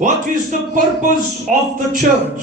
What is the purpose of the church?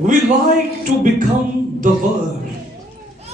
We like to become the world.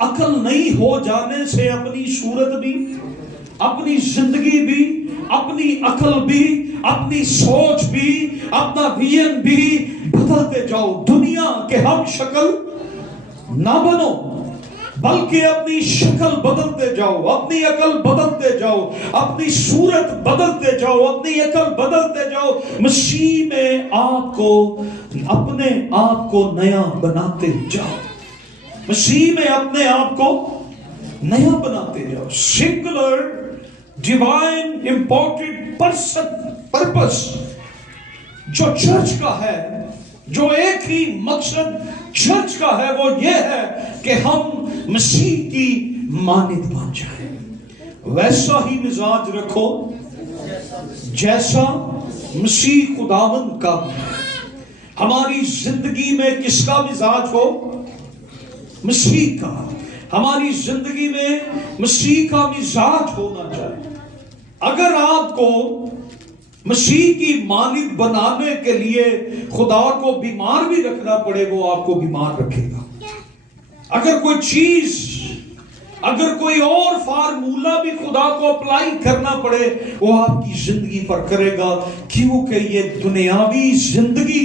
عقل نہیں ہو جانے سے اپنی صورت بھی، اپنی زندگی بھی، اپنی عقل بھی، اپنی سوچ بھی، اپنا ویژن بھی بدلتے جاؤ. دنیا کے ہم شکل نہ بنو، بلکہ اپنی شکل بدلتے جاؤ، اپنی عقل بدلتے جاؤ، اپنی صورت بدلتے جاؤ، اپنی عقل بدلتے جاؤ. مسیح میں آپ کو، اپنے آپ کو نیا بناتے جاؤ. مسیح میں اپنے آپ کو نیا بناتے جاؤ. سنگولر ڈیوائن امپورٹنٹ پرپس جو چرچ کا ہے، جو ایک ہی مقصد چرچ کا ہے، وہ یہ ہے کہ ہم مسیح کی مانند بن جائیں. ویسا ہی مزاج رکھو جیسا مسیح خداوند کا بھی. ہماری زندگی میں کس کا مزاج ہو؟ مسیح کا. ہماری زندگی میں مسیح کا مزاج ہونا چاہیے. اگر آپ کو مسیح کی مانند بنانے کے لیے خدا کو بیمار بھی رکھنا پڑے، وہ آپ کو بیمار رکھے گا. اگر کوئی چیز، اگر کوئی اور فارمولہ بھی خدا کو اپلائی کرنا پڑے، وہ آپ کی زندگی پر کرے گا. کیونکہ یہ دنیاوی زندگی،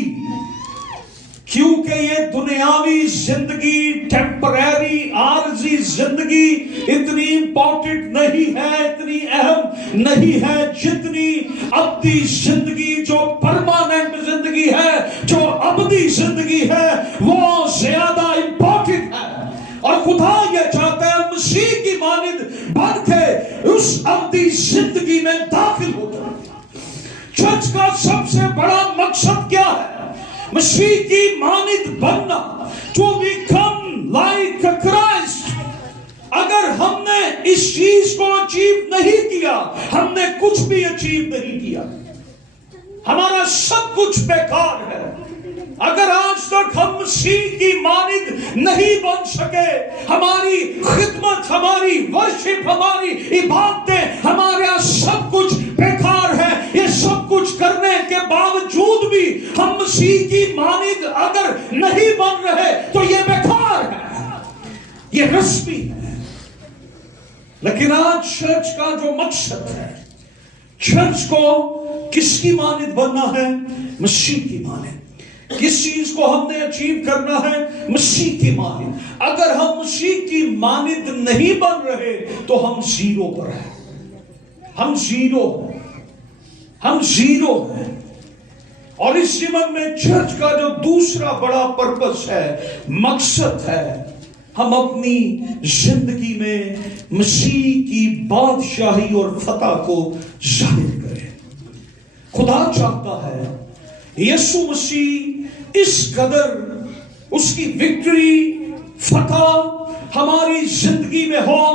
ٹیمپریری عارضی زندگی اتنی امپورٹنٹ نہیں ہے، اتنی اہم نہیں ہے جتنی ابدی زندگی، جو پرماننٹ زندگی ہے، جو ابدی زندگی ہے، وہ زیادہ امپورٹنٹ ہے. اور خدا یہ چاہتا ہے مسیح کی مانند بن کے اس ابدی زندگی میں داخل ہو جائے. چرچ کا سب سے بڑا مقصد کیا ہے؟ مسیح کی مانند بننا. To become like Christ. اگر ہم نے اس چیز کو اچیو نہیں کیا، ہم نے کچھ بھی اچیو نہیں کیا. ہمارا سب کچھ بیکار ہے. اگر آج تک ہم مسیح کی مانند نہیں بن سکے، ہماری خدمت، ہماری ورشپ، ہماری عبادتیں، ہمارا سب کچھ بیکار ہے. یہ سب کچھ کرنے کے باوجود بھی ہم مسیح کی مانند اگر نہیں بن رہے تو یہ بیکار ہے، یہ رسمی ہے. لیکن آج چرچ کا جو مقصد ہے، چرچ کو کس کی مانند بننا ہے؟ مسیح کی مانند. کس چیز کو ہم نے اچیو کرنا ہے؟ مسیح کی مانند. اگر ہم مسیح کی مانند نہیں بن رہے تو ہم زیرو پر ہیں. ہم زیرو ہیں. اور اس زمن میں چرچ کا جو دوسرا بڑا پرپس ہے، مقصد ہے، ہم اپنی زندگی میں مسیح کی بادشاہی اور فتح کو ظاہر کریں. خدا چاہتا ہے یسوع مسیح اس قدر اس کی وکٹری، فتح ہماری زندگی میں ہو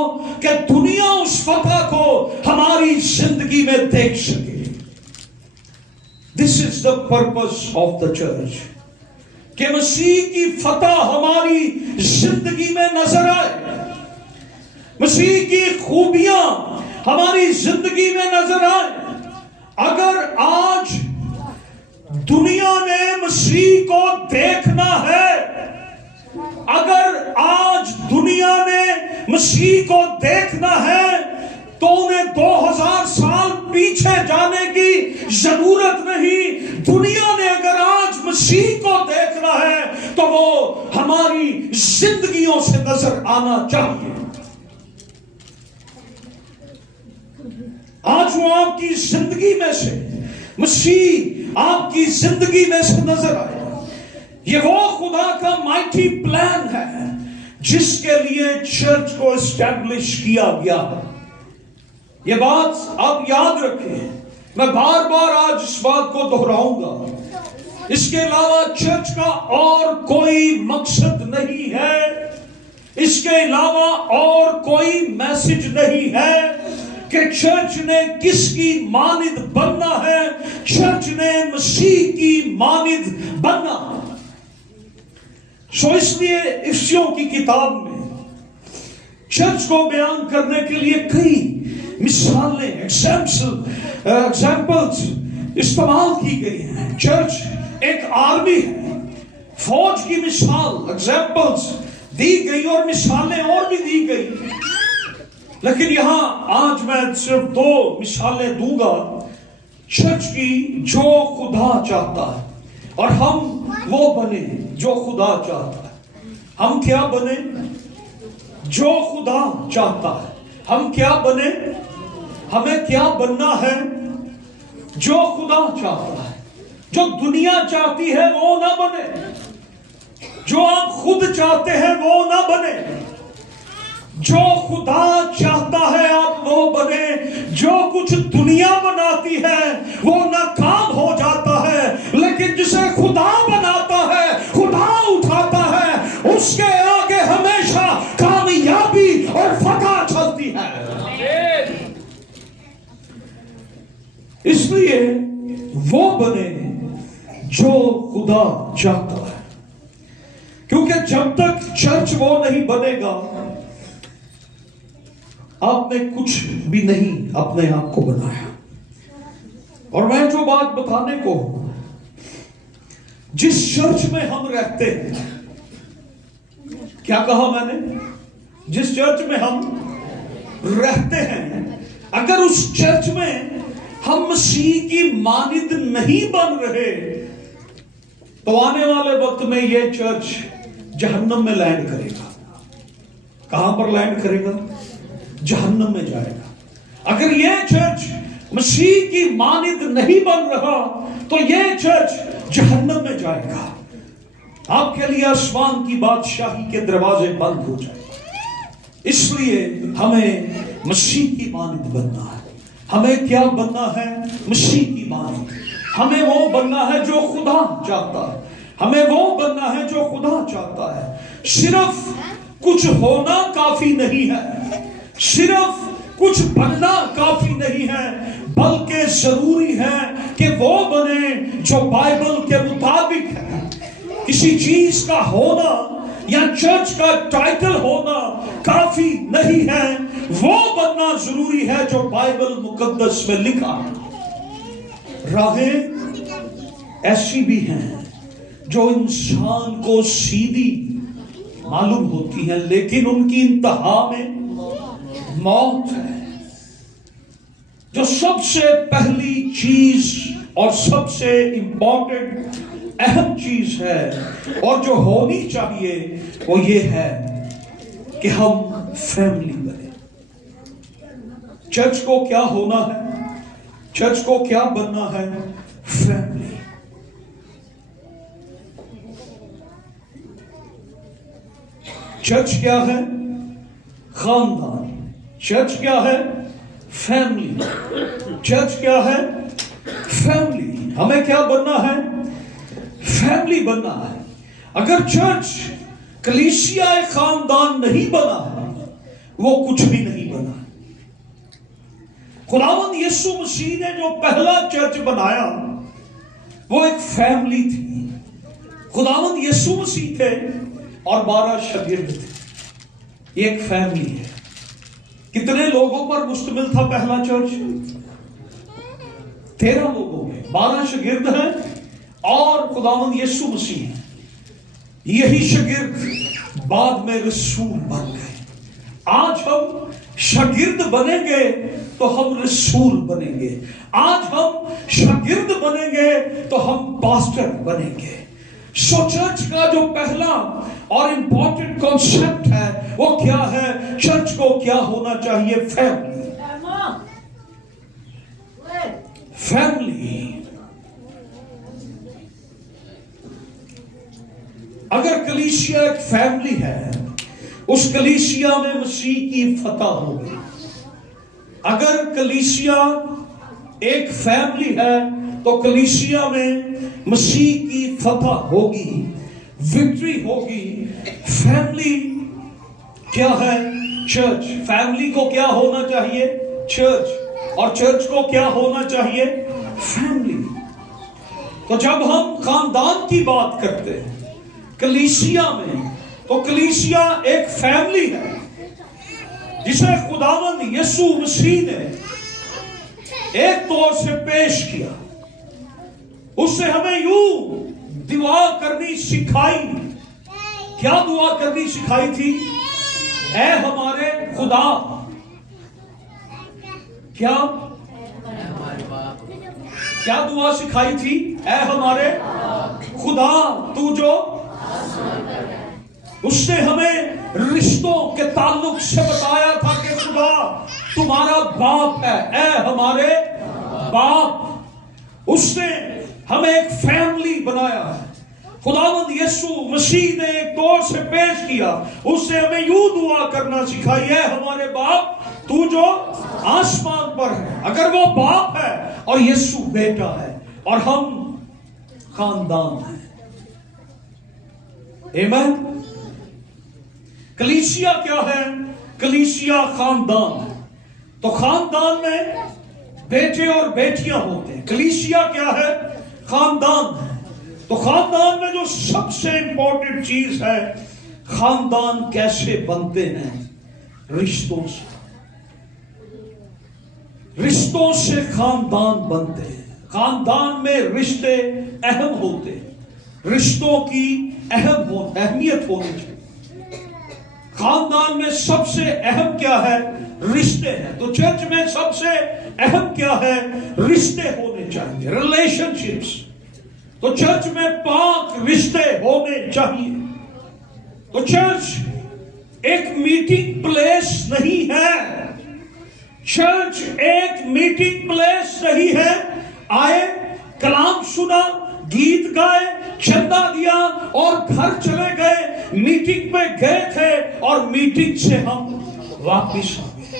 کہ دنیا اس فتح کو ہماری زندگی میں دیکھ سکے. This is the purpose of the church. کہ مسیح کی فتح ہماری زندگی میں نظر آئے، مسیح کی خوبیاں ہماری زندگی میں نظر آئے. اگر آج دنیا نے مسیح کو دیکھنا ہے، اگر آج دنیا نے مسیح کو دیکھنا ہے تو انہیں 2000 سال پیچھے جانے کی ضرورت نہیں. دنیا نے اگر آج مسیح کو دیکھنا ہے تو وہ ہماری زندگیوں سے نظر آنا چاہیے. آج وہ آپ کی زندگی میں سے، مسیح آپ کی زندگی میں سے نظر آئے. یہ وہ خدا کا مائٹی پلان ہے جس کے لیے چرچ کو اسٹیبلش کیا گیا. یہ بات آپ یاد رکھیں. میں بار بار آج اس بات کو دہراؤں گا. اس کے علاوہ چرچ کا اور کوئی مقصد نہیں ہے، اس کے علاوہ اور کوئی میسج نہیں ہے کہ چرچ نے کس کی مانند بننا ہے. چرچ نے مسیح کی مانند بننا. سو اس لیے افسیوں کی کتاب میں چرچ کو بیان کرنے کے لیے کئی مثالیں، ایگزامپلز استعمال کی گئی ہیں. چرچ ایک آرمی ہے، فوج کی مثال، ایگزامپلز دی گئی اور مثالیں اور بھی دی گئی، لیکن یہاں آج میں صرف 2 مثالیں دوں گا چرچ کی جو خدا چاہتا ہے، اور ہم وہ بنے جو خدا چاہتا ہے۔ ہم کیا بنے؟ جو خدا چاہتا ہے۔ ہم کیا بنے؟ ہمیں کیا بننا ہے؟ جو خدا چاہتا ہے۔ جو دنیا چاہتی ہے وہ نہ بنے، جو آپ خود چاہتے ہیں وہ نہ بنے، جو خدا چاہتا ہے آپ وہ بنے۔ جو کچھ دنیا بناتی ہے وہ ناکام ہو جاتا ہے، لیکن جسے خدا بناتا ہے، خدا اٹھاتا ہے، اس کے آگے ہمیشہ کامیابی اور فتح چلتی ہے۔ اس لیے وہ بنے جو خدا چاہتا ہے، کیونکہ جب تک چرچ وہ نہیں بنے گا آپ نے کچھ بھی نہیں اپنے آپ کو بنایا۔ اور میں جو بات بتانے کو، جس چرچ میں ہم رہتے ہیں، کیا کہا میں نے؟ جس چرچ میں ہم رہتے ہیں، اگر اس چرچ میں ہم مسیح کی مانند نہیں بن رہے تو آنے والے وقت میں یہ چرچ جہنم میں لینڈ کرے گا۔ کہاں پر لینڈ کرے گا؟ جہنم میں جائے گا۔ اگر یہ چرچ مسیح کی مانند نہیں بن رہا تو یہ چرچ جہنم میں جائے گا۔ آپ کے لیے آسمان کی بادشاہی کے دروازے بند ہو جائیں گے۔ اس لیے ہمیں مسیح کی مانند بننا ہے۔ ہمیں کیا بننا ہے؟ مسیح کی مانند۔ ہمیں وہ بننا ہے جو خدا چاہتا ہے۔ ہمیں وہ بننا ہے جو خدا چاہتا ہے۔ صرف کچھ ہونا کافی نہیں ہے، صرف کچھ بننا کافی نہیں ہے، بلکہ ضروری ہے کہ وہ بنے جو بائبل کے مطابق ہے۔ کسی چیز کا ہونا یا چرچ کا ٹائٹل ہونا کافی نہیں ہے، وہ بننا ضروری ہے جو بائبل مقدس میں لکھا ہے۔ راہیں ایسی بھی ہیں جو انسان کو سیدھی معلوم ہوتی ہیں، لیکن ان کی انتہا میں موت ہے۔ جو سب سے پہلی چیز اور سب سے امپورٹنٹ اہم چیز ہے اور جو ہونی چاہیے وہ یہ ہے کہ ہم فیملی بنے۔ چرچ کو کیا ہونا ہے؟ چرچ کو کیا بننا ہے؟ فیملی۔ چرچ کیا ہے؟ خاندان۔ چرچ کیا ہے؟ فیملی۔ چرچ کیا ہے؟ فیملی۔ ہمیں کیا بننا ہے؟ فیملی بننا ہے۔ اگر چرچ کلیسیا خاندان نہیں بنا ہے وہ کچھ بھی نہیں بنا۔ خداوند یسوع مسیح نے جو پہلا چرچ بنایا وہ ایک فیملی تھی۔ خداوند یسوع مسیح تھے اور 12 شاگرد تھے۔ یہ ایک فیملی ہے۔ کتنے لوگوں پر مشتمل تھا پہلا چرچ؟ 13 لوگوں میں، 12 شاگرد ہیں اور خداوند یسوع مسیح۔ یہی شاگرد بعد میں رسول بن گئے۔ آج ہم شاگرد بنیں گے تو ہم رسول بنیں گے۔ آج ہم شاگرد بنیں گے تو ہم پاسٹر بنیں گے۔ سو چرچ کا جو پہلا اور امپورٹنٹ کانسیپٹ ہے وہ کیا ہے؟ چرچ کو کیا ہونا چاہیے؟ فیملی۔ فیملی۔ اگر کلیسیا ایک فیملی ہے، اس کلیسیا میں مسیح کی فتح ہوگی۔ اگر کلیسیا ایک فیملی ہے تو کلیسیا میں مسیح کی فتح ہوگی، وکٹری ہوگی۔ فیملی کیا ہے؟ چرچ۔ فیملی کو کیا ہونا چاہیے؟ چرچ۔ اور چرچ کو کیا ہونا چاہیے؟ فیملی۔ تو جب ہم خاندان کی بات کرتے ہیں کلیسیا میں، تو کلیسیا ایک فیملی ہے جسے خداوند یسوع مسیح نے ایک طور سے پیش کیا۔ اس سے ہمیں یوں دعا کرنی سکھائی کیا دعا کرنی سکھائی تھی؟ اے ہمارے خدا، کیا دعا سکھائی تھی؟ اے ہمارے خدا تو جو، اس نے ہمیں رشتوں کے تعلق سے بتایا تھا کہ خدا تمہارا باپ ہے، اے ہمارے باپ۔ اس نے ہمیں ایک فیملی بنایا ہے۔ خداوند یسوع مسیح نے ایک دور سے پیش کیا، اس نے ہمیں یوں دعا کرنا سکھائی، ہے ہمارے باپ تو جو آسمان پر ہے۔ اگر وہ باپ ہے اور یسوع بیٹا ہے اور ہم خاندان ہیں، آمین۔ کلیسیا کیا ہے؟ کلیسیا خاندان ہے۔ تو خاندان میں بیٹے اور بیٹیاں ہوتے ہیں۔ کلیسیا کیا ہے؟ خاندان ہے۔ تو خاندان میں جو سب سے امپورٹنٹ چیز ہے، خاندان کیسے بنتے ہیں؟ رشتوں سے۔ رشتوں سے خاندان بنتے ہیں۔ خاندان میں رشتے اہم ہوتے ہیں، رشتوں کی اہمیت ہونی چاہیے۔ خاندان میں سب سے اہم کیا ہے؟ رشتے ہیں۔ تو چرچ میں سب سے اہم کیا ہے؟ رشتے ہونے چاہیے، ریلیشن شپس۔ تو چرچ میں پاک رشتے ہونے چاہیے۔ تو چرچ ایک میٹنگ پلیس نہیں ہے، چرچ ایک میٹنگ پلیس نہیں ہے۔ آئے، کلام سنا، گیت گائے، چندہ دیا اور گھر چلے گئے۔ میٹنگ پہ گئے تھے اور میٹنگ سے ہم واپس آ گئے۔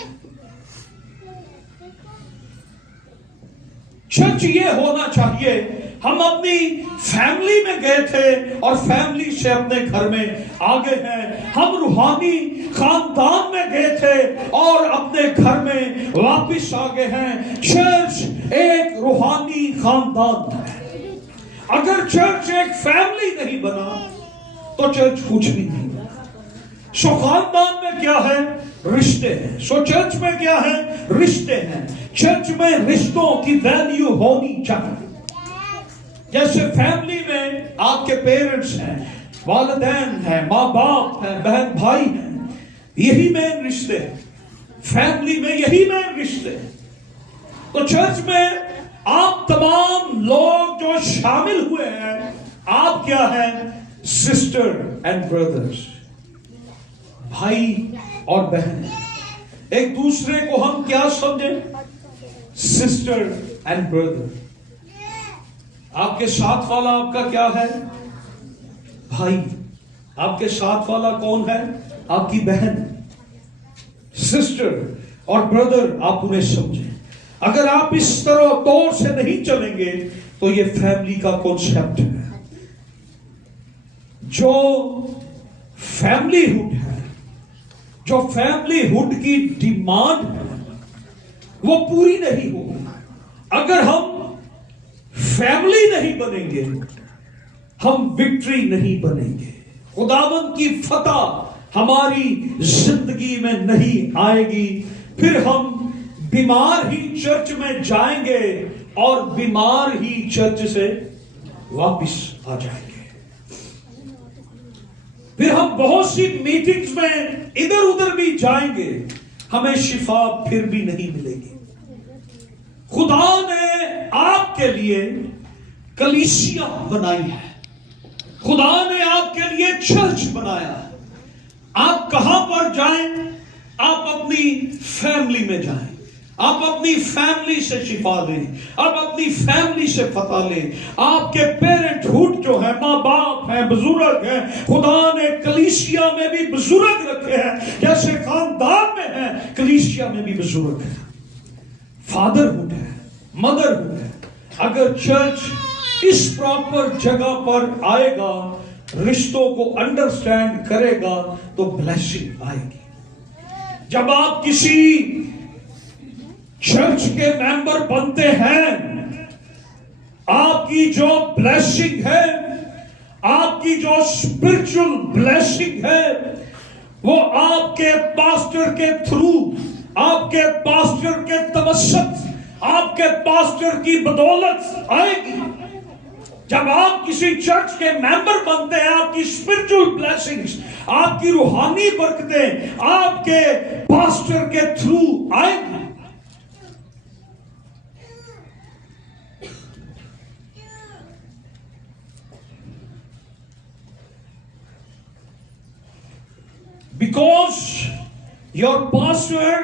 چرچ یہ ہونا چاہیے، ہم اپنی فیملی میں گئے تھے اور فیملی سے اپنے گھر میں آگے ہیں۔ ہم روحانی خاندان میں گئے تھے اور اپنے گھر میں واپس آگے ہیں۔ چرچ ایک روحانی خاندان ہے۔ اگر چرچ ایک فیملی نہیں بنا تو چرچ کچھ بھی نہیں بنا۔ سو خاندان میں کیا ہے؟ رشتے ہیں۔ سو چرچ میں کیا ہے؟ رشتے ہیں۔ چرچ میں رشتوں کی ویلیو ہونی چاہیے۔ جیسے فیملی میں آپ کے پیرنٹس ہیں، والدین ہیں، ماں باپ ہیں، بہن بھائی ہیں، یہی مین رشتے ہیں۔ فیملی میں یہی مین رشتے ہیں۔ تو چرچ میں آپ تمام لوگ جو شامل ہوئے ہیں، آپ کیا ہیں؟ سسٹر اینڈ بردرز، بھائی اور بہن۔ ایک دوسرے کو ہم کیا سمجھیں؟ Sister and brother. آپ کے ساتھ والا آپ کا کیا ہے؟ بھائی۔ آپ کے ساتھ والا کون ہے؟ آپ کی بہن۔ سسٹر اور بردر آپ انہیں سمجھیں۔ اگر آپ اس طرح طور سے نہیں چلیں گے تو یہ فیملی کا کانسیپٹ ہے۔ جو فیملی ہوڈ ہے، جو فیملی ہوڈ کی ڈیمانڈ ہے، وہ پوری نہیں ہوگی اگر ہم فیملی نہیں بنیں گے، ہم وکٹری نہیں بنیں گے۔ خداوند کی فتح ہماری زندگی میں نہیں آئے گی، پھر ہم بیمار ہی چرچ میں جائیں گے اور بیمار ہی چرچ سے واپس آ جائیں گے۔ پھر ہم بہت سی میٹنگز میں ادھر ادھر بھی جائیں گے، ہمیں شفا پھر بھی نہیں ملے گی۔ خدا نے آپ کے لیے کلیسیا بنائی ہے، خدا نے آپ کے لیے چرچ بنایا ہے۔ آپ کہاں پر جائیں؟ آپ اپنی فیملی میں جائیں، آپ اپنی فیملی سے شفا لیں، آپ اپنی فیملی سے فتح لیں۔ آپ کے پیرنٹ ہوڈ جو ہے، ماں باپ ہیں، بزرگ ہیں، خدا نے کلیسیا میں بھی بزرگ رکھے ہیں، جیسے خاندان میں ہیں کلیسیا میں بھی بزرگ ہیں۔ فادر ہوڈ ہے، مدر ہوڈ ہے۔ اگر چرچ اس پراپر جگہ پر آئے گا، رشتوں کو انڈرسٹینڈ کرے گا تو بلیسنگ آئے گی۔ جب آپ کسی چرچ کے ممبر بنتے ہیں، آپ کی جو بلیسنگ ہے، آپ کی جو اسپرچل بلیسنگ ہے، وہ آپ کے پاسٹر کے تھرو، آپ کے پاسٹر کے توسط، آپ کے پاسٹر کی بدولت آئے گی۔ جب آپ کسی چرچ کے ممبر بنتے ہیں آپ کی اسپرچل بلیسنگز، آپ کی روحانی برکتیں آپ کے پاسٹر کے تھرو آئیں گی۔ Because your pastor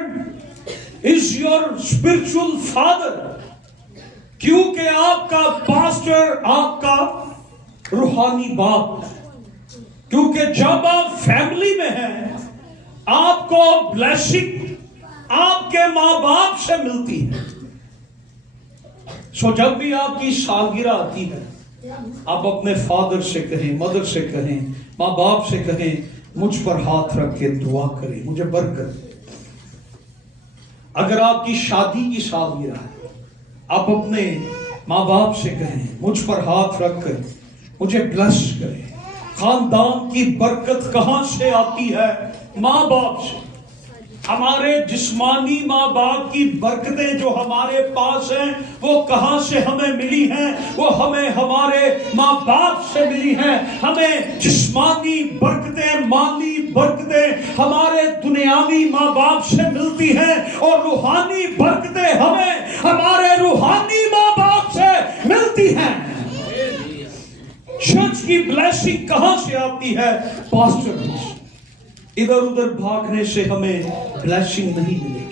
is your spiritual father، کیونکہ آپ کا پاسٹر آپ کا روحانی باپ، کیونکہ جب آپ فیملی میں ہیں آپ کو بلیسنگ آپ کے ماں باپ سے ملتی ہے۔ سو جب بھی آپ کی سالگرہ آتی ہے آپ اپنے فادر سے کہیں، مدر سے کہیں، ماں باپ سے کہیں مجھ پر ہاتھ رکھ کے دعا کریں مجھے برکت۔ اگر آپ کی شادی کی سالگرہ ہے آپ اپنے ماں باپ سے کہیں مجھ پر ہاتھ رکھ کر مجھے بلیس کریں۔ خاندان کی برکت کہاں سے آتی ہے؟ ماں باپ سے۔ ہمارے جسمانی ماں باپ کی برکتیں جو ہمارے پاس ہیں وہ کہاں سے ہمیں ملی ہیں؟ وہ ہمیں ہمارے ماں باپ سے ملی ہیں۔ ہمیں جسمانی برکتیں، مالی برکتیں ہمارے دنیاوی ماں باپ سے ملتی ہیں، اور روحانی برکتیں ہمیں ہمارے روحانی ماں باپ سے ملتی ہیں۔ چرچ کی بلیسنگ کہاں سے آتی ہے؟ پاسٹر سے۔ ادھر ادھر بھاگنے سے ہمیں بلیسنگ نہیں ملے گی۔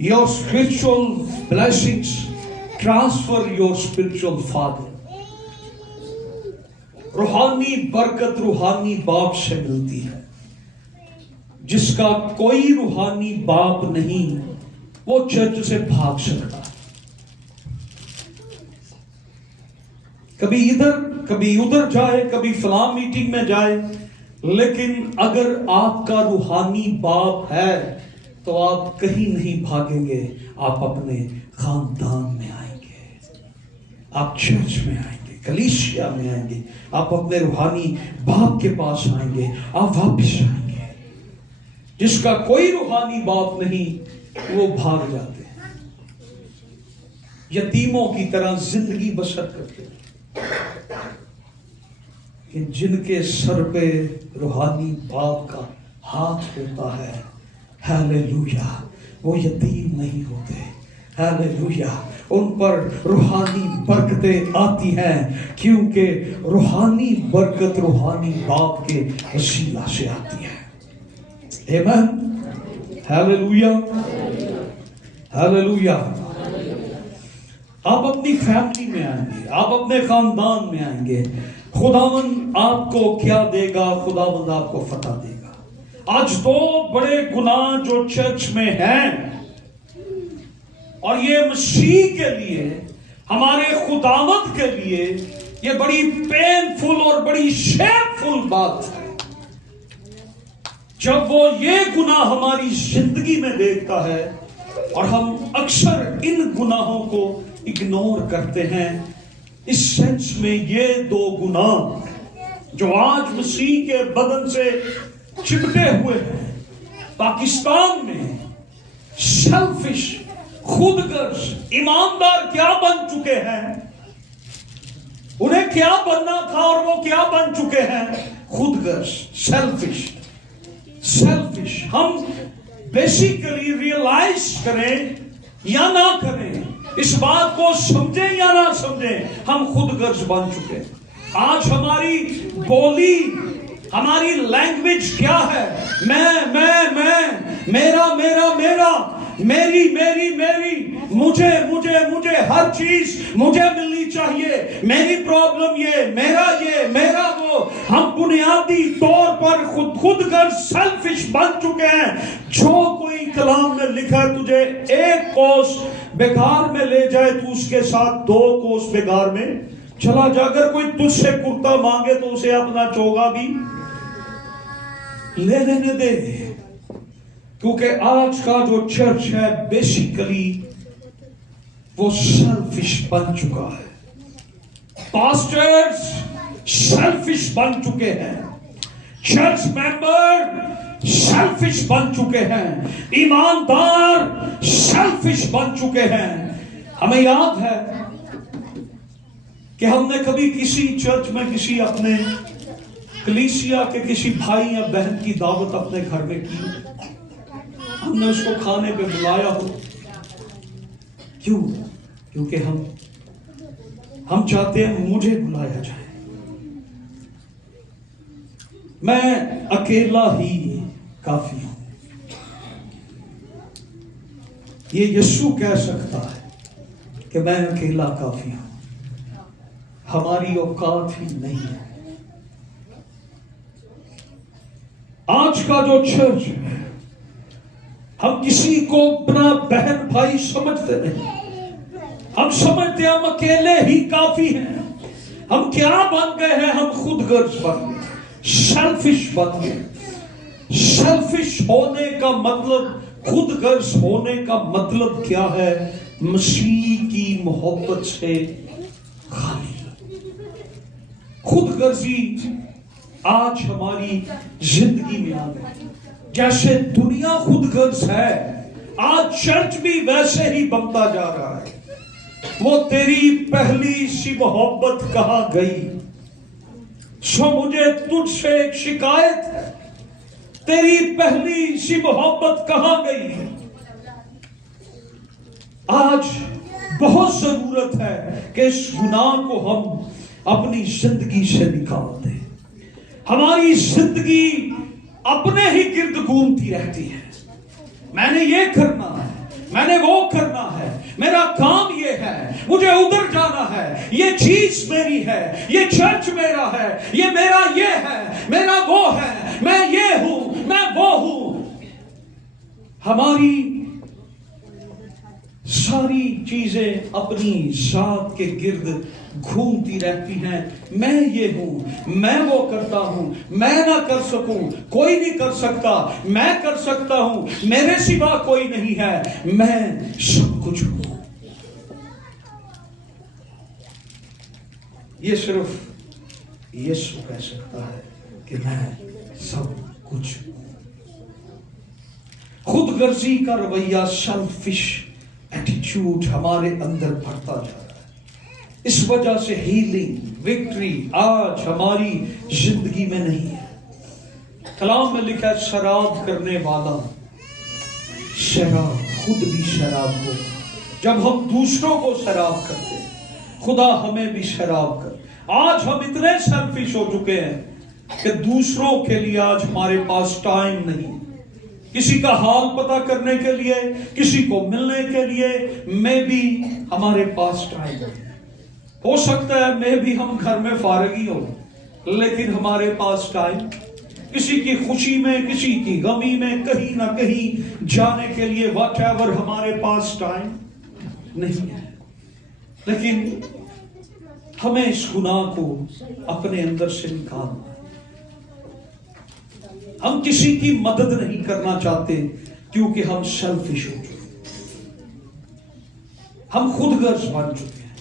Your spiritual blessings transfer your spiritual father۔ روحانی برکت روحانی باپ سے ملتی ہے۔ جس کا کوئی روحانی باپ نہیں وہ چرچ سے بھاگ سکتا۔ کبھی ادھر کبھی ادھر جائے، کبھی فلاں میٹنگ میں جائے، لیکن اگر آپ کا روحانی باپ ہے تو آپ کہیں نہیں بھاگیں گے، آپ اپنے خاندان میں آئیں گے، آپ چرچ میں آئیں گے، کلیسیا میں آئیں گے، آپ اپنے روحانی باپ کے پاس آئیں گے، آپ واپس آئیں گے۔ جس کا کوئی روحانی باپ نہیں وہ بھاگ جاتے ہیں، یتیموں کی طرح زندگی بسر کرتے ہیں۔ کہ جن کے سر پہ روحانی باپ کا ہاتھ ہوتا ہے، ہاللویا، وہ یتیم نہیں ہوتے، ہاللویا، ان پر روحانی برکتیں آتی ہیں، کیونکہ روحانی برکت روحانی باپ کے وسیلہ سے آتی ہے۔ آمین، ہاللویا، ہاللویا۔ آپ اپنی فیملی میں آئیں گے، آپ اپنے خاندان میں آئیں گے، خداوند آپ کو کیا دے گا؟ خداوند آپ کو فتح دے گا۔ آج دو بڑے گناہ جو چرچ میں ہیں، اور یہ مسیح کے لیے، ہمارے خداوند کے لیے یہ بڑی پینفل اور بڑی شیمفل بات ہے۔ جب وہ یہ گناہ ہماری زندگی میں دیکھتا ہے، اور ہم اکثر ان گناہوں کو اگنور کرتے ہیں، اس سینس میں یہ دو گناہ جو آج مسیح کے بدن سے چپٹے ہوئے ہیں پاکستان میں، سیلفش، خود غرض، ایماندار کیا بن چکے ہیں؟ انہیں کیا بننا تھا اور وہ کیا بن چکے ہیں؟ خود غرض، سیلفش۔ ہم بیسیکلی ریئلائز کریں یا نہ کریں، اس بات کو سمجھیں یا نہ سمجھیں، ہم خود غرض بن چکے ہیں۔ آج ہماری بولی، ہماری لینگویج کیا ہے؟ میں، میرا، میری، مجھے ہر چیز مجھے ملنی چاہیے، میری پرابلم یہ، میرا وہ۔ ہم بنیادی طور پر خود غرض سیلفش بن چکے ہیں۔ جو کوئی کلام میں لکھا ہے تجھے ایک کوس بیکار میں لے جائے تو اس کے ساتھ 2 کوس بیکار میں چلا جا۔ اگر کوئی تجھ سے کرتا مانگے تو اسے اپنا چوگا بھی لے لینے دے، کیونکہ آج کا جو چرچ ہے بیسیکلی وہ سیلفش بن چکا ہے۔ پاسٹرز سیلفش بن چکے ہیں، چرچ ممبر سیلفش بن چکے ہیں، ایماندار سیلفش بن چکے ہیں۔ ہمیں یاد ہے کہ ہم نے کبھی کسی چرچ میں کسی اپنے کلیسیا کے کسی بھائی یا بہن کی دعوت اپنے گھر میں کی، ہم نے اس کو کھانے پہ بلایا ہو؟ کیوں؟ کیونکہ ہم چاہتے ہیں مجھے بلایا جائے، میں اکیلا ہی کافی ہوں۔ یہ یسوع کہہ سکتا ہے کہ میں اکیلا کافی ہوں، ہماری اوقات ہی نہیں ہے۔ آج کا جو چرچ ہے، ہم کسی کو اپنا بہن بھائی سمجھتے نہیں، ہم سمجھتے ہم اکیلے ہی کافی ہیں۔ ہم کیا بن گئے ہیں؟ ہم خود غرض بن گئے، سیلفش بن گئے۔ سیلفش ہونے کا مطلب، خود غرض ہونے کا مطلب کیا ہے؟ مسیح کی محبت سے خالی۔ خود غرضی آج ہماری زندگی میں آ گئی۔ جیسے دنیا خود غرض ہے، آج چرچ بھی ویسے ہی بنتا جا رہا ہے۔ وہ تیری پہلی سی محبت کہاں گئی؟ سو مجھے تجھ سے ایک شکایت ہے، تیری پہلی سی محبت کہاں گئی؟ آج بہت ضرورت ہے کہ اس گناہ کو ہم اپنی زندگی سے نکال دیں۔ ہماری زندگی اپنے ہی گرد گھومتی رہتی ہے، میں نے یہ کرنا ہے، میں نے وہ کرنا ہے، میرا کام یہ ہے، مجھے ادھر جانا ہے، یہ چیز میری ہے، یہ چرچ میرا ہے، یہ میرا یہ ہے، میرا وہ ہے، میں یہ ہوں، میں وہ ہوں۔ ہماری ساری چیزیں اپنی ذات کے گرد گھومتی رہتی ہیں۔ میں یہ ہوں، میں وہ کرتا ہوں، میں نہ کر سکوں کوئی نہیں کر سکتا، میں کر سکتا ہوں، میرے سوا کوئی نہیں ہے، میں سب کچھ ہوں۔ یہ صرف یسوع کہہ سکتا ہے کہ میں سب کچھ ہوں۔ خود غرضی کا رویہ، سیلفش ایٹیچیوڈ ہمارے اندر بڑھتا جا رہا ہے۔ اس وجہ سے ہیلنگ، وکٹری آج ہماری زندگی میں نہیں ہے۔ کلام میں لکھا ہے، شراب کرنے والا شراب خود بھی شراب ہو۔ جب ہم دوسروں کو شراب کرتے ہیں، خدا ہمیں بھی شراب کر۔ آج ہم اتنے سیلفش ہو چکے ہیں کہ دوسروں کے لیے آج ہمارے پاس ٹائم نہیں۔ کسی کا حال پتہ کرنے کے لیے، کسی کو ملنے کے لیے میں بھی ہمارے پاس ٹائم نہیں۔ ہو سکتا ہے میں بھی ہم گھر میں فارغ ہی ہو، لیکن ہمارے پاس ٹائم کسی کی خوشی میں، کسی کی غمی میں، کہیں نہ کہیں جانے کے لیے واٹ ایور ہمارے پاس ٹائم نہیں ہے۔ لیکن ہمیں اس گناہ کو اپنے اندر سے نکالنا ہے۔ ہم کسی کی مدد نہیں کرنا چاہتے کیونکہ ہم سیلفش ہو چکے، ہم خود غرض بن چکے ہیں۔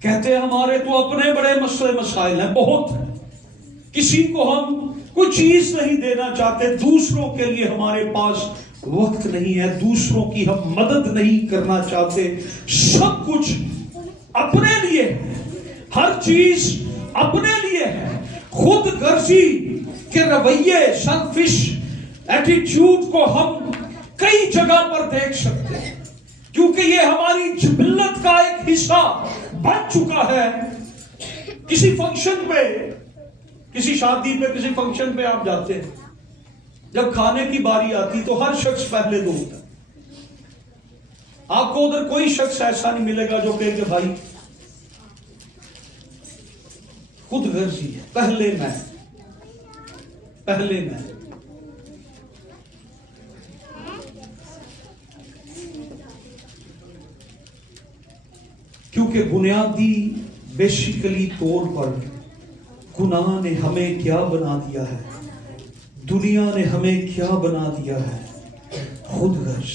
کہتے ہیں ہمارے تو اپنے بڑے مسئلے مسائل ہیں، بہت ہیں، کسی کو ہم کوئی چیز نہیں دینا چاہتے، دوسروں کے لیے ہمارے پاس وقت نہیں ہے، دوسروں کی ہم مدد نہیں کرنا چاہتے۔ سب کچھ اپنے لیے ہے، ہر چیز اپنے لیے ہے۔ خود غرضی کے رویے، سیلفش ایٹیٹیوڈ کو ہم کئی جگہ پر دیکھ سکتے ہیں، کیونکہ یہ ہماری جبلت کا ایک حصہ بن چکا ہے۔ کسی فنکشن پہ، کسی شادی پہ، کسی فنکشن پہ آپ جاتے ہیں، جب کھانے کی باری آتی تو ہر شخص پہلے دو ہوتا ہے۔ آپ کو ادھر کوئی شخص ایسا نہیں ملے گا جو کہے کہ بھائی خود غرضی ہے، پہلے میں۔ کیونکہ بنیادی بیسیکلی طور پر گناہ نے ہمیں کیا بنا دیا ہے، دنیا نے ہمیں کیا بنا دیا ہے؟ خود غرض،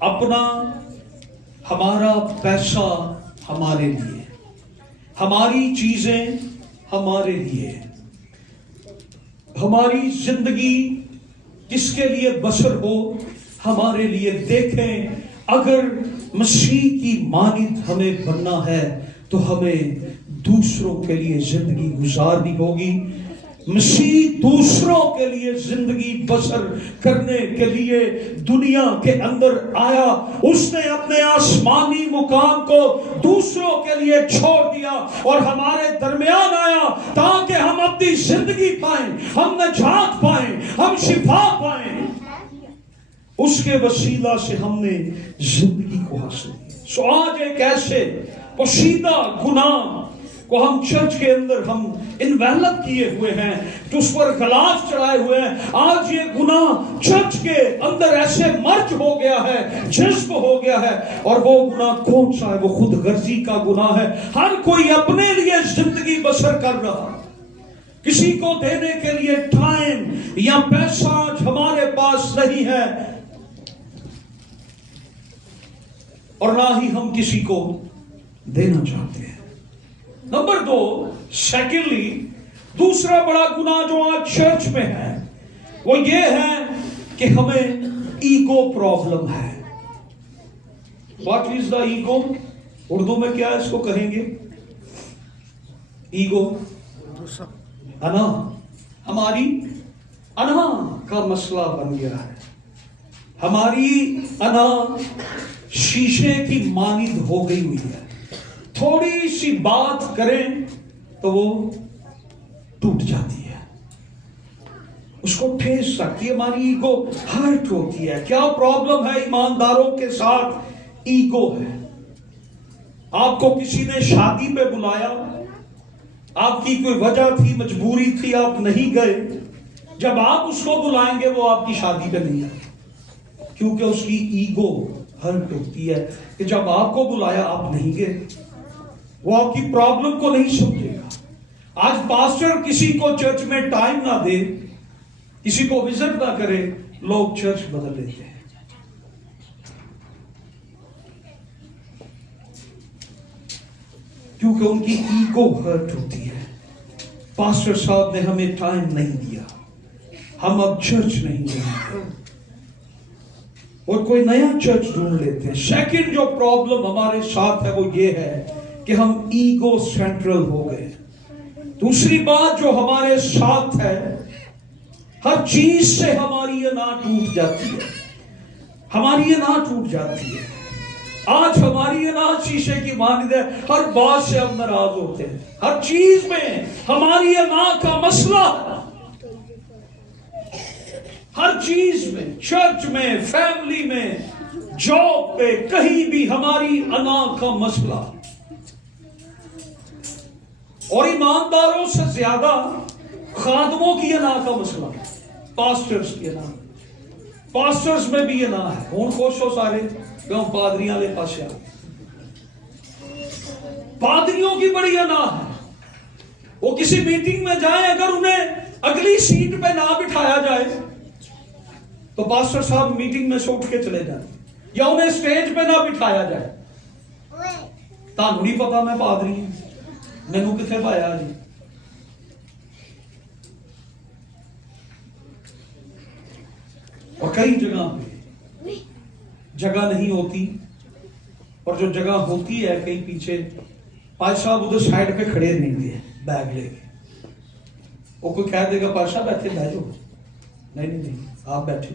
اپنا، ہمارا پیسہ ہمارے لیے، ہماری چیزیں ہمارے لیے، ہماری زندگی جس کے لیے بسر ہو ہمارے لیے۔ دیکھیں، اگر مسیح کی مانند ہمیں بننا ہے تو ہمیں دوسروں کے لیے زندگی گزارنی ہوگی. مسیح دوسروں کے لیے زندگی بسر کرنے کے لیے دنیا کے اندر آیا. اس نے اپنے آسمانی مقام کو دوسروں کے لیے چھوڑ دیا اور ہمارے درمیان آیا تاکہ ہم اپنی زندگی پائیں, ہم نجات پائیں, ہم شفا پائیں. اس کے وسیلہ سے ہم نے زندگی کو حاصل کیا. سو آج ایک ایسے پوشیدہ گناہ کو ہم چرچ کے اندر ہم انویلپ کیے ہوئے ہیں, جو اس پر غلاف چڑھائے ہوئے ہیں. آج یہ گناہ چرچ کے اندر ایسے مرج ہو گیا ہے, جذب ہو گیا ہے. اور وہ گناہ کون سا ہے؟ وہ خود غرضی کا گناہ ہے. ہر کوئی اپنے لیے زندگی بسر کر رہا, کسی کو دینے کے لیے ٹائم یا پیسہ ہمارے پاس نہیں ہے, اور نہ ہی ہم کسی کو دینا چاہتے ہیں. نمبر 2, سیکنڈلی, دوسرا بڑا گناہ جو آج چرچ میں ہے وہ یہ ہے کہ ہمیں ایگو پرابلم ہے. What is the ego? Urdu میں کیا اس کو کہیں گے؟ ایگو, انا. ہماری انا کا مسئلہ بن گیا ہے. ہماری انا شیشے کی مانند ہو گئی ہوئی ہے. تھوڑی سی بات کریں تو وہ ٹوٹ جاتی ہے, اس کو ٹھیس سکتی ہے. ہماری ایگو ہرٹ ہوتی ہے. کیا پرابلم ہے ایمانداروں کے ساتھ؟ ایگو ہے. آپ کو کسی نے شادی پہ بلایا, آپ کی کوئی وجہ تھی, مجبوری تھی, آپ نہیں گئے. جب آپ اس کو بلائیں گے وہ آپ کی شادی پہ نہیں آئے, کیونکہ اس کی ایگو ہرٹ ہوتی ہے کہ جب آپ کو بلایا آپ نہیں گئے. وہ آپ کی پرابلم کو نہیں سمجھے گا. آج پاسٹر کسی کو چرچ میں ٹائم نہ دے, کسی کو وزٹ نہ کرے, لوگ چرچ بدل لیتے ہیں. کیونکہ ان کی ایگو ہرٹ ہوتی ہے. پاسٹر صاحب نے ہمیں ٹائم نہیں دیا, ہم اب چرچ نہیں جائیں اور کوئی نیا چرچ ڈھونڈ لیتے ہیں. سیکنڈ جو پرابلم ہمارے ساتھ ہے وہ یہ ہے کہ ہم ایگو سینٹرل ہو گئے. دوسری بات جو ہمارے ساتھ ہے, ہر چیز سے ہماری انا ٹوٹ جاتی ہے. ہماری انا ٹوٹ جاتی ہے. آج ہماری انا شیشے کی مانند ہے. ہر بات سے ہم ناراض ہوتے ہیں. ہر چیز میں ہماری انا کا مسئلہ, ہر چیز میں, چرچ میں, فیملی میں, جاب پہ, کہیں بھی ہماری انا کا مسئلہ. اور ایمانداروں سے زیادہ خادموں کی انا کا مسئلہ, پاسٹرز کی انا. پاسٹرز میں بھی انا ہے. ہوں خوش ہو سارے کیوں پادریاں لے پاسے آ. پادریوں کی بڑی انا ہے. وہ کسی میٹنگ میں جائیں, اگر انہیں اگلی سیٹ پہ نہ بٹھایا جائے تو پاسٹر صاحب میٹنگ میں سے اٹھ کے چلے جائیں, یا انہیں سٹیج پہ نہ بٹھایا جائے. تانوں نہیں پتا میں پادری ہوں, مینوں کتنے پایا جی. اور کئی جگہ پہ جگہ نہیں ہوتی, اور جو جگہ ہوتی ہے کہیں پیچھے پاش صاحب ادھر سائڈ پہ کھڑے نہیں تھے بیگ لے کے. وہ کوئی کہہ دے گا پاش صاحب بیٹھے بیٹھو, نہیں آپ بیٹھے,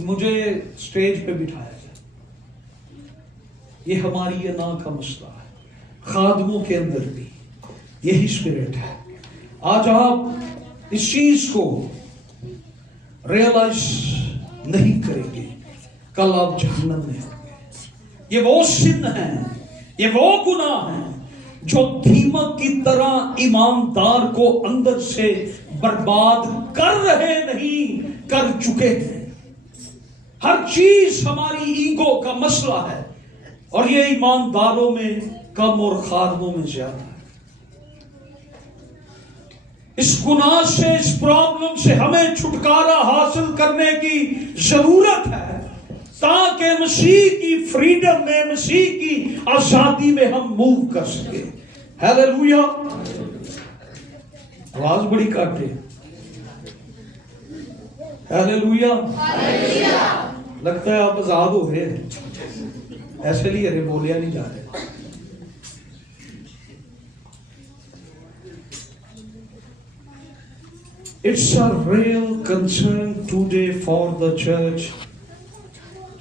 مجھے سٹیج پہ بٹھایا جائے. یہ ہماری انا کا مسئلہ ہے. خادموں کے اندر بھی یہی اسپرٹ ہے. آج آپ اس چیز کو ریئلائز نہیں کریں گے, کل آپ جہنم میں ہوں گے. یہ وہ سن ہے, یہ وہ گناہ ہے جو دیمک کی طرح ایماندار کو اندر سے برباد کر رہے نہیں, کر چکے ہیں. ہر چیز ہماری ایگو کا مسئلہ ہے, اور یہ ایمانداروں میں کم اور خادموں میں زیادہ ہے. اس گناہ سے, اس پرابلم سے ہمیں چھٹکارا حاصل کرنے کی ضرورت ہے, تاکہ مسیح کی فریڈم میں, مسیح کی آزادی میں ہم موو کر سکیں. ہیلیلویا. آواز بڑی کاٹے. ہیلیلویا. لگتا ہے آپ آزاد ہو گئے, ایسے لیے ارے بولیا نہیں جا رہے. It's a real concern today for the church.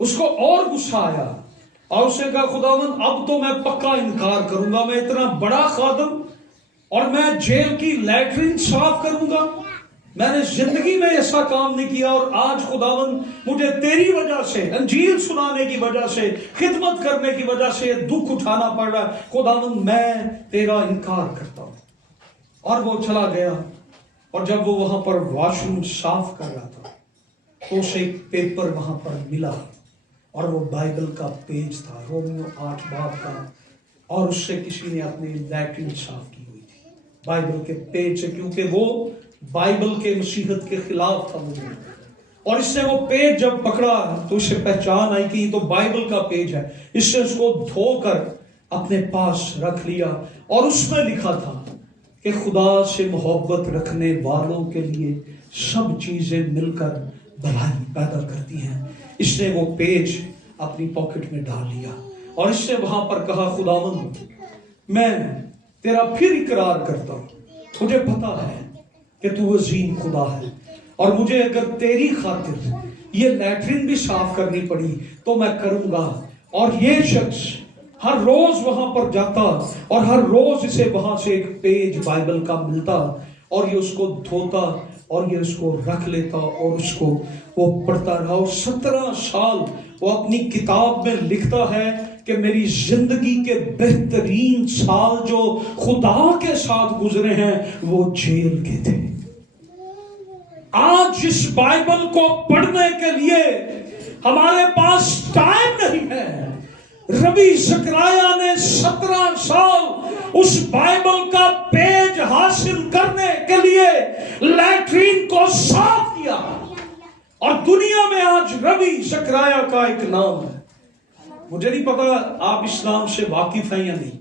اس کو اور غصہ آیا اور اسے کہا خداوند اب تو میں پکا انکار کروں گا، میں اتنا بڑا خادم اور میں جیل کی لیٹرین صاف کروں گا، میں نے زندگی میں ایسا کام نہیں کیا، اور آج خداوند مجھے تیری وجہ سے، انجیل سنانے کی وجہ سے، خدمت کرنے کی وجہ سے دکھ اٹھانا پڑ رہا ہے، خداوند میں تیرا انکار کرتا ہوں۔ اور وہ چلا گیا، اور جب وہ وہاں پر واش روم صاف کر رہا تھا تو اسے ایک پیپر وہاں پر ملا، اور وہ بائبل کا پیج تھا، رومیو 8 باب کا، اور اس سے کسی نے اپنی لیٹرین صاف کی ہوئی تھی بائبل کے پیج سے، کیونکہ وہ بائبل کے مسیحت کے خلاف تھا مجھے، اور اس نے وہ پیج جب پکڑا تو اسے پہچان آئی کہ یہ تو بائبل کا پیج ہے، اس نے اس کو دھو کر اپنے پاس رکھ لیا، اور اس میں لکھا تھا کہ خدا سے محبت رکھنے والوں کے لیے سب چیزیں مل کر بھلائی پیدا کرتی ہیں۔ اس نے وہ پیج اپنی پاکٹ میں ڈال لیا، اور اس نے وہاں پر کہا خداوند میں تیرا پھر اقرار کرتا ہوں، مجھے پتا ہے کہ تو عظیم خدا ہے، اور مجھے اگر تیری خاطر یہ لیٹرین بھی صاف کرنی پڑی تو میں کروں گا۔ اور یہ شخص ہر روز وہاں پر جاتا، اور ہر روز اسے وہاں سے ایک پیج بائبل کا ملتا، اور یہ اس کو دھوتا اور یہ اس کو رکھ لیتا اور اس کو وہ پڑھتا رہا، اور 17 سال وہ اپنی کتاب میں لکھتا ہے کہ میری زندگی کے بہترین سال جو خدا کے ساتھ گزرے ہیں وہ جیل کے تھے۔ آج اس بائبل کو پڑھنے کے لیے ہمارے پاس ٹائم نہیں ہے۔ ربی زکریا نے 17 سال اس بائبل کا پیج حاصل کرنے کے لیے لیٹرین کو صاف کیا، اور دنیا میں آج ربی زکریا کا ایک نام ہے۔ مجھے نہیں پتا آپ اسلام سے واقف ہیں یا نہیں،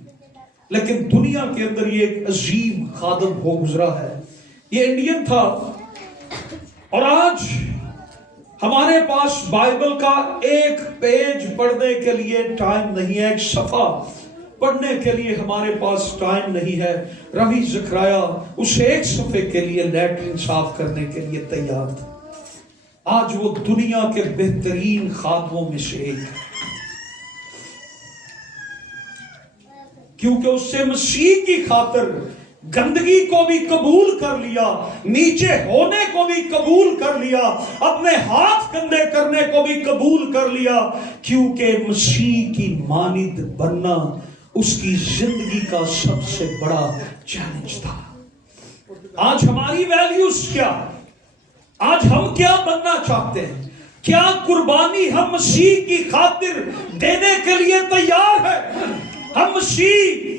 لیکن دنیا کے اندر یہ ایک عظیم خادم ہو گزرا ہے، یہ انڈین تھا، اور آج ہمارے پاس بائبل کا ایک پیج پڑھنے کے لیے ٹائم نہیں ہے، ایک صفحہ پڑھنے کے لیے ہمارے پاس ٹائم نہیں ہے۔ ربی زکریا اس ایک صفحے کے لیے لیٹرین صاف کرنے کے لیے تیار تھا۔ آج وہ دنیا کے بہترین خادموں میں سے ایک ہے، کیونکہ اس سے مسیح کی خاطر گندگی کو بھی قبول کر لیا، نیچے ہونے کو بھی قبول کر لیا، اپنے ہاتھ گندے کرنے کو بھی قبول کر لیا، کیونکہ مسیح کی مانند بننا اس کی زندگی کا سب سے بڑا چیلنج تھا۔ آج ہماری ویلیوز کیا؟ آج ہم کیا بننا چاہتے ہیں؟ کیا قربانی ہم مسیح کی خاطر دینے کے لیے تیار ہے؟ ہم مسیح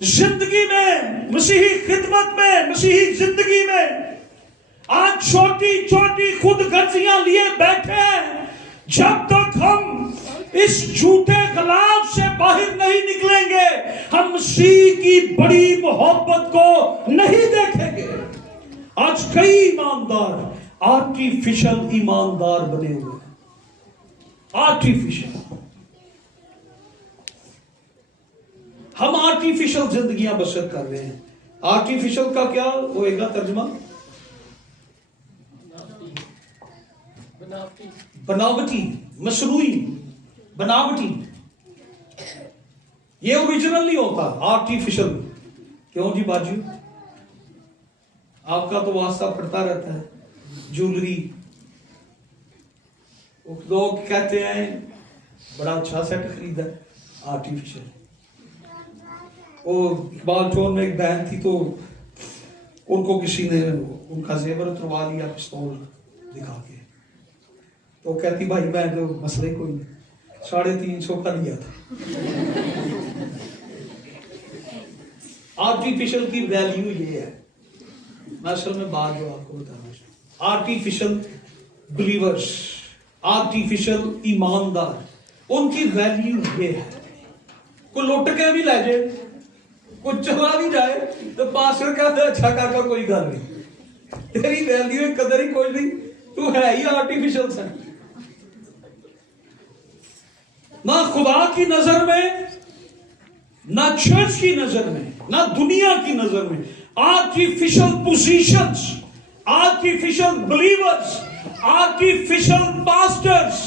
زندگی میں، مسیحی خدمت میں، مسیحی زندگی میں آج چھوٹی چھوٹی خود غرضیاں لیے بیٹھے ہیں۔ جب تک ہم اس جھوٹے غلاف سے باہر نہیں نکلیں گے، ہم مسیح کی بڑی محبت کو نہیں دیکھیں گے۔ آج کئی ایماندار آرٹیفیشل ایماندار بنے ہوئے ہیں، آرٹیفیشل۔ ہم آرٹیفیشل زندگیاں بسر کر رہے ہیں۔ آرٹیفیشل کا کیا ہوئے گا ترجمہ؟ بناوٹی، مصنوعی، بناوٹی۔ یہ اوریجنل نہیں ہوتا، آرٹیفیشل۔ کیوں جی باجی؟ آپ کا تو واسطہ پڑتا رہتا ہے، جولری۔ لوگ کہتے ہیں بڑا اچھا سیٹ خریدا ہے، آرٹیفیشل۔ اور اقبال چون میں ایک بہن تھی تو ان کو کسی نے ان کا زیور اتروا لیا پستول دکھا کے، تو کہتی بھائی میں جو مسئلے کوئی نہیں، 350 کا لیا تھا۔ آرٹیفیشل کی ویلیو یہ ہے، میں اصل میں بات جو آپ کو بتانا چاہتا ہوں، آرٹیفیشل بلیورز، آرٹیفیشل ایماندار، ان کی ویلیو یہ ہے، کوئی لوٹ کے بھی لے جائے، کوئی چلا بھی جائے تو پاسٹر کہتا ہے اچھا کاکا کوئی گل نہیں، تیری ویلیو قدر ہی کوئی نہیں، تو ہے ہی آرٹیفیشل سے۔ نہ خدا کی نظر میں، نہ چرچ کی نظر میں، نہ دنیا کی نظر میں، artificial positions, artificial believers, artificial pastors,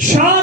4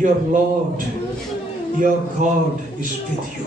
Your Lord, your God is with you.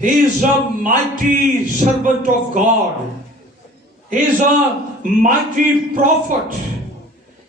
he is a mighty servant of God, he is a mighty prophet।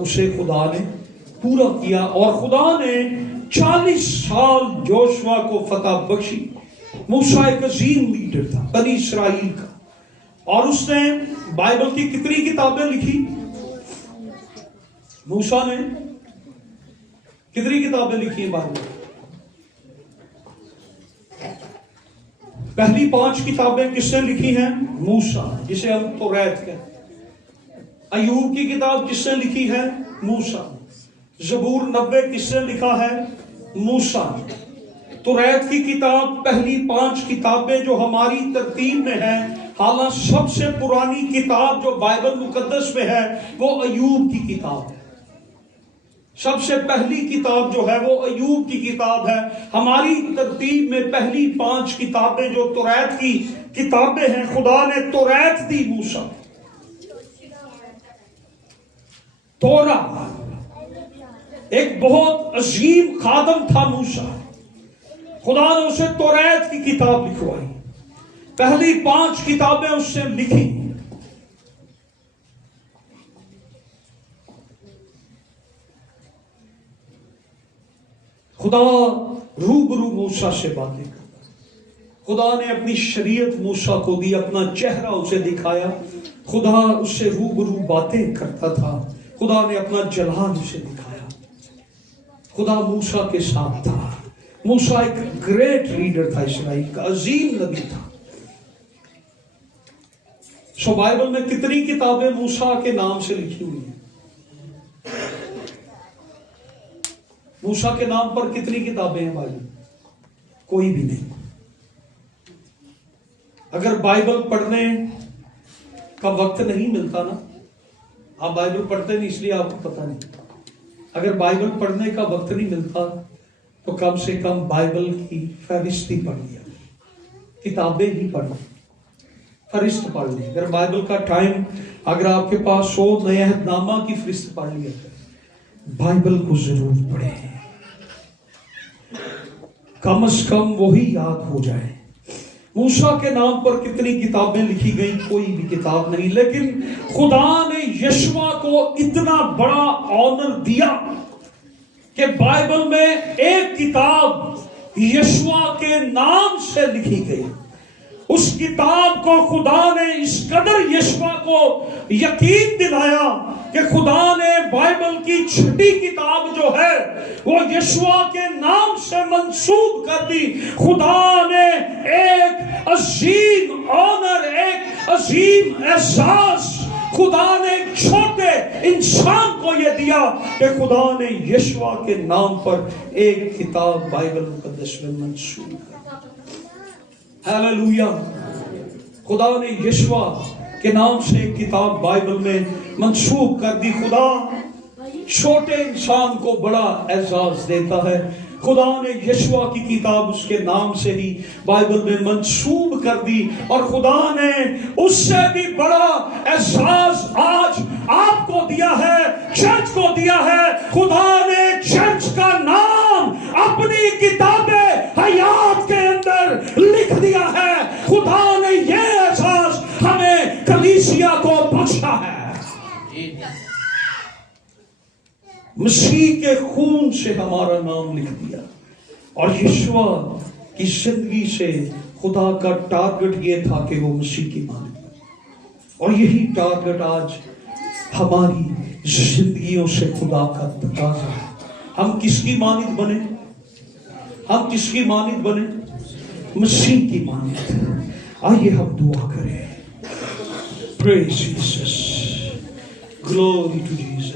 اسے خدا نے پورا کیا، اور خدا نے 40 سال جوشوا کو فتح بخشی۔ موسیٰ ایک عظیم لیڈر تھا بنی اسرائیل کا، اور اس نے بائبل کی کتنی کتابیں لکھی؟ موسیٰ نے کتنی کتابیں لکھی ہیں بائبل؟ پہلی 5 کتابیں کس نے لکھی ہیں؟ موسیٰ، جسے ہم توریت کہتے ہیں۔ ایوب کی کتاب کس نے لکھی ہے؟ موسیٰ۔ زبور 90 کس نے لکھا ہے؟ موسیٰ۔ توریت کی کتاب، پہلی 5 کتابیں جو ہماری ترتیب میں ہیں، حالانکہ سب سے پرانی کتاب جو بائبل مقدس میں ہے وہ ایوب کی کتاب ہے۔ سب سے پہلی کتاب جو ہے وہ ایوب کی کتاب ہے۔ ہماری ترتیب میں پہلی 5 کتابیں جو توریت کی کتابیں ہیں، خدا نے توریت دی موسیٰ۔ توراہ ایک بہت عظیم خادم تھا موسیٰ، خدا نے اسے توریت کی کتاب لکھوائی، پہلی 5 کتابیں اس سے لکھی۔ خدا روبرو موسیٰ سے باتیں کرتا، خدا نے اپنی شریعت موسیٰ کو دی، اپنا چہرہ اسے دکھایا، خدا اس سے روبرو باتیں کرتا تھا، خدا نے اپنا جلال اسے دکھایا، خدا موسیٰ کے ساتھ تھا۔ موسیٰ ایک گریٹ لیڈر تھا، اسرائیل کا عظیم نبی تھا۔ سو بائبل میں کتنی کتابیں موسیٰ کے نام سے لکھی ہوئی ہیں؟ موسیٰ کے نام پر کتنی کتابیں ہیں بائبل؟ کوئی بھی نہیں۔ اگر بائبل پڑھنے کا وقت نہیں ملتا نا، آپ بائبل پڑھتے نہیں اس لیے آپ کو پتہ نہیں، اگر بائبل پڑھنے کا وقت نہیں ملتا تو کم سے کم بائبل کی فہرستی پڑھ لیا، کتابیں ہی پڑھ لی، فہرست پڑھ لی۔ اگر بائبل کا ٹائم اگر آپ کے پاس ہو، نئے عہد نامہ کی فہرست پڑھ لیا، بائبل کو ضرور پڑھیں، کم از کم وہی یاد ہو جائے۔ موسیٰ کے نام پر کتنی کتابیں لکھی گئیں؟ کوئی بھی کتاب نہیں، لیکن خدا نے یشوع کو اتنا بڑا آنر دیا کہ بائبل میں ایک کتاب یشوع کے نام سے لکھی گئی۔ اس کتاب کو خدا نے اس قدر یشوع کو یقین دلایا کہ خدا نے بائبل کی 6 کتاب جو ہے وہ یشوع کے نام سے منسوب کر دی۔ خدا نے ایک عظیم آنر، ایک عظیم اعزاز خدا نے ایک چھوٹے انسان کو یہ دیا کہ خدا نے یشوع کے نام پر ایک کتاب بائبل مقدس میں منسوب کر دی۔ ہیلیلویا! خدا نے یشوع کے نام سے ایک کتاب بائبل میں منسوب کر دی۔ خدا چھوٹے انسان کو بڑا اعزاز دیتا ہے۔ خدا نے یشوع کی کتاب اس کے نام سے ہی بائبل میں منسوب کر دی، اور خدا نے اس سے بھی بڑا اعزاز آج آپ کو دیا ہے، چرچ کو دیا ہے۔ خدا نے چرچ کا نام اپنی کتاب حیات کے اندر لکھ دیا ہے۔ خدا نے یہ احساس ہمیں کلیسیا کو بخشا ہے۔ مسیح کے خون سے ہمارا نام لکھ دیا، اور یشوع کی زندگی سے خدا کا ٹارگٹ یہ تھا کہ وہ مسیح کی مانند بنے، اور یہی ٹارگٹ آج ہماری زندگیوں سے خدا کا تقاضا ہے۔ ہم کس کی مانند بنے؟ ہم کس کی مانند بنے؟ مسیح کی مانند۔ آئیے ہم دعا کریں۔ پریز جیسس، گلوری ٹو جیسس۔